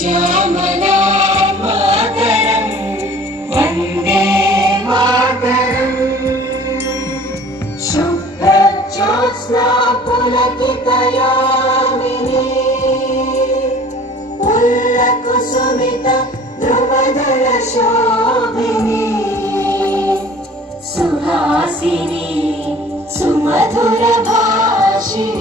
श्यामला मातरं वन्दे मातरम् शुभ्रज्योत्स्ना पुलकितयामिनी पुल्लकुसुमित ध्रुवदल शोभिनी सुहासिनी सुमधुर भाषिणी